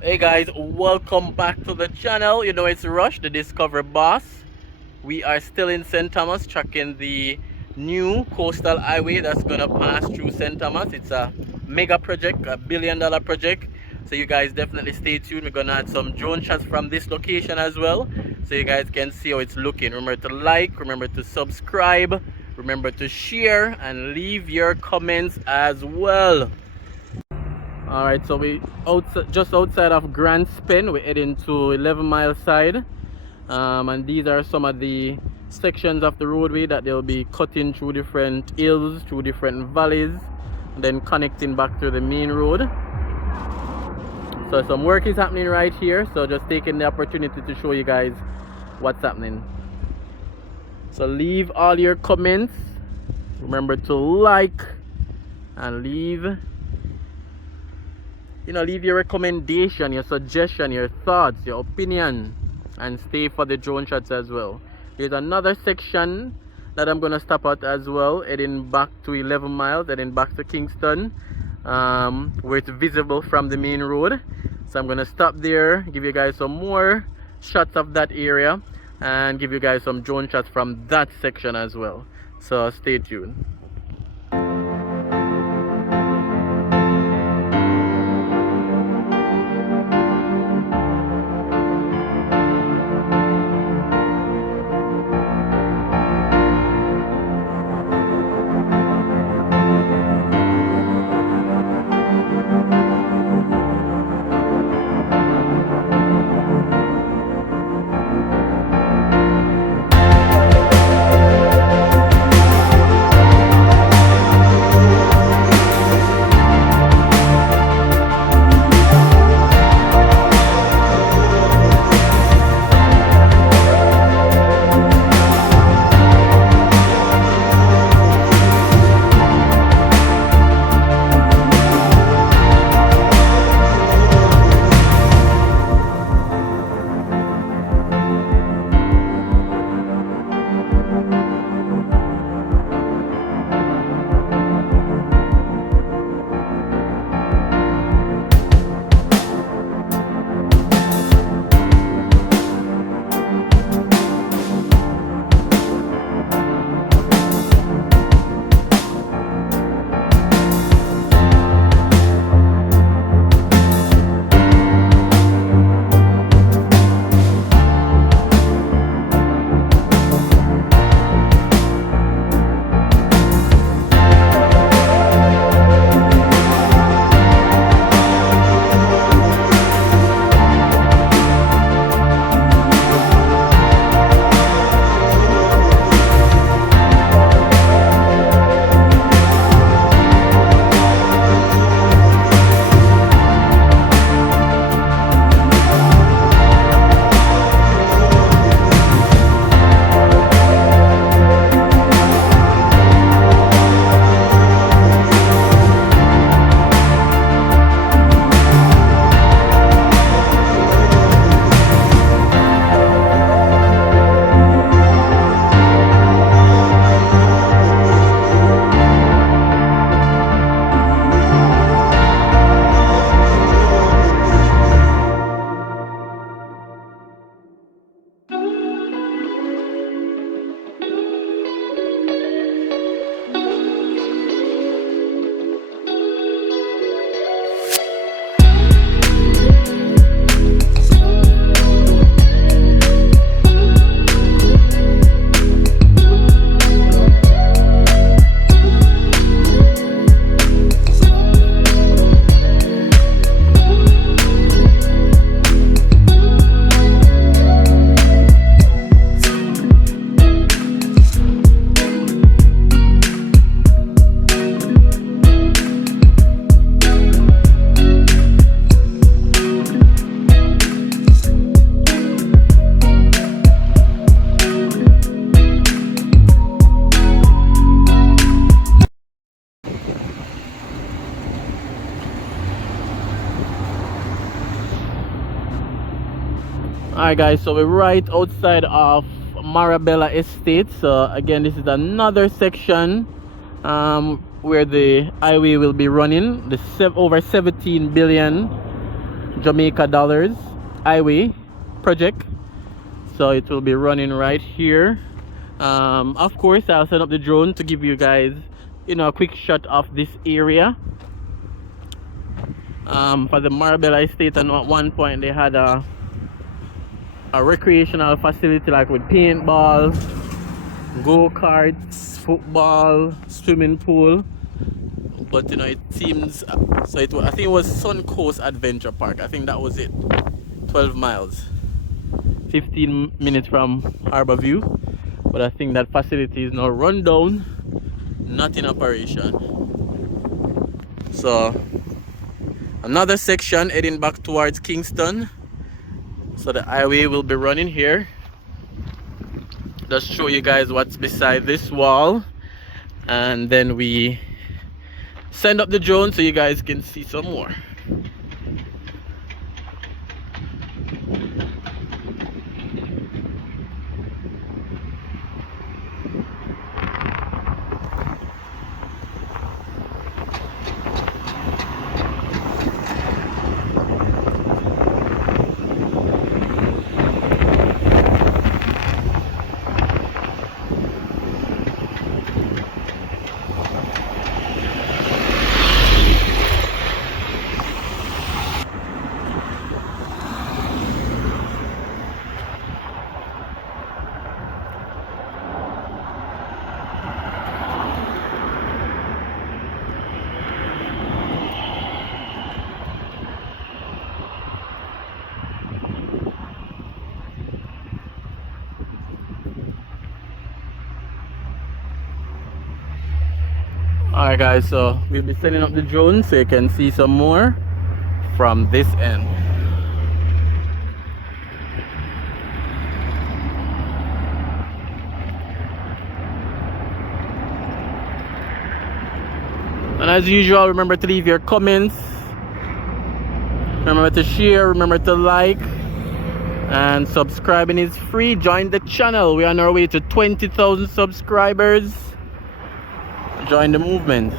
Hey guys, welcome back to the channel. You know it's Rush, the Discover Boss. We are still in St. Thomas, tracking the new coastal highway that's gonna pass through St. Thomas. It's a mega project, a $1 billion project. So you guys definitely stay tuned. We're gonna add some drone shots from this location as well, so you guys can see how it's looking. Remember to like, remember to subscribe, remember to share, and leave your comments as well. All right, so we just outside of Grand Spin. We're heading to 11 Mile Side, and these are some of the sections of the roadway that they'll be cutting through different hills, through different valleys, and then connecting back to the main road. So some work is happening right here, so just taking the opportunity to show you guys what's happening. So leave all your comments, remember to like, and leave your recommendation, your suggestion, your thoughts, your opinion, and stay for the drone shots as well. There's another section that I'm gonna stop at as well, heading back to 11 miles, heading back to Kingston, where it's visible from the main road. So I'm gonna stop there, give you guys some more shots of that area, and give you guys some drone shots from that section as well. So stay tuned. Alright guys, so we're right outside of Marabella Estate. So again, this is another section where the highway will be running, the over 17 billion Jamaica dollars highway project. So it will be running right here. Of course, I'll set up the drone to give you guys, you know, a quick shot of this area. For the Marabella estate, and at one point they had a recreational facility like with paintball, go-karts, football, swimming pool. But you know, it seems so it was, I think it was Sun Coast Adventure Park. I think that was it. 12 miles, 15 minutes from Harbor View. But I think that facility is now run down, not in operation. So another section heading back towards Kingston. So the highway will be running here. Just show you guys what's beside this wall, and then we send up the drone so you guys can see some more. Alright guys, so we'll be setting up the drone so you can see some more from this end. And as usual, remember to leave your comments, remember to share, remember to like, and subscribing is free. Join the channel. We're on our way to 20,000 subscribers. Join the movement.